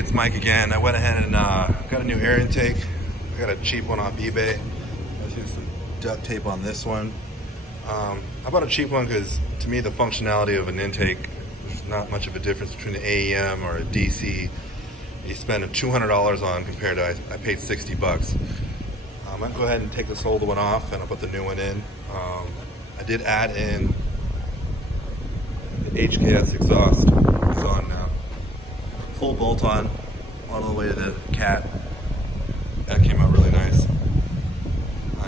It's Mike again. I went ahead and got a new air intake. I got a cheap one off eBay. Let's use some duct tape on this one. I bought a cheap one because to me the functionality of an intake, there's not much of a difference between an AEM or a DC. You spend $200 on compared to I paid 60 bucks. I'm gonna go ahead and take this old one off and I'll put the new one in. I did add in the HKS exhaust. It's on now. Full bolt on all the way to the cat. That came out really nice.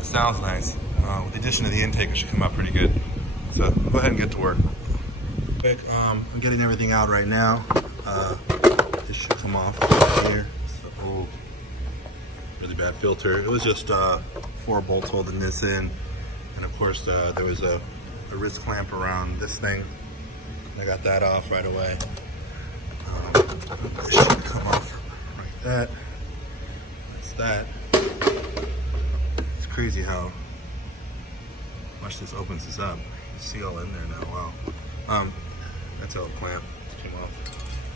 Sounds nice. With the addition of the intake, it should come out pretty good. So go ahead and get to work. Quick, I'm getting everything out right now. This should come off here. It's the old, really bad filter. It was just 4 bolts holding this in, and of course there was a wrist clamp around this thing. I got that off right away. It should come off like that. That's that. It's crazy how much this opens this up. You see all in there now. Wow. That's how the clamp came off.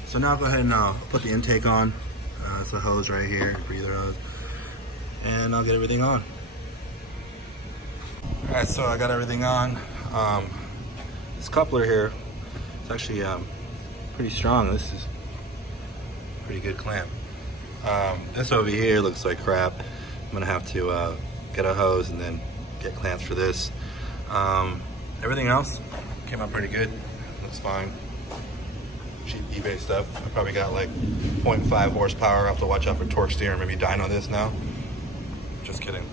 So now I'll go ahead and put the intake on. It's a hose right here, breather hose, and I'll get everything on. All right, so I got everything on. This coupler here, it's actually pretty strong. This is a pretty good clamp. This over here looks like crap. I'm gonna have to get a hose and then get clamps for this. Everything else came out pretty good. Looks fine. Cheap eBay stuff. I probably got like 0.5 horsepower. I'll have to watch out for torque steer and maybe dyno this now. Just kidding.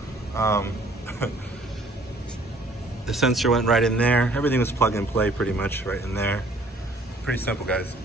The sensor went right in there. Everything was plug and play pretty much right in there. Pretty simple, guys.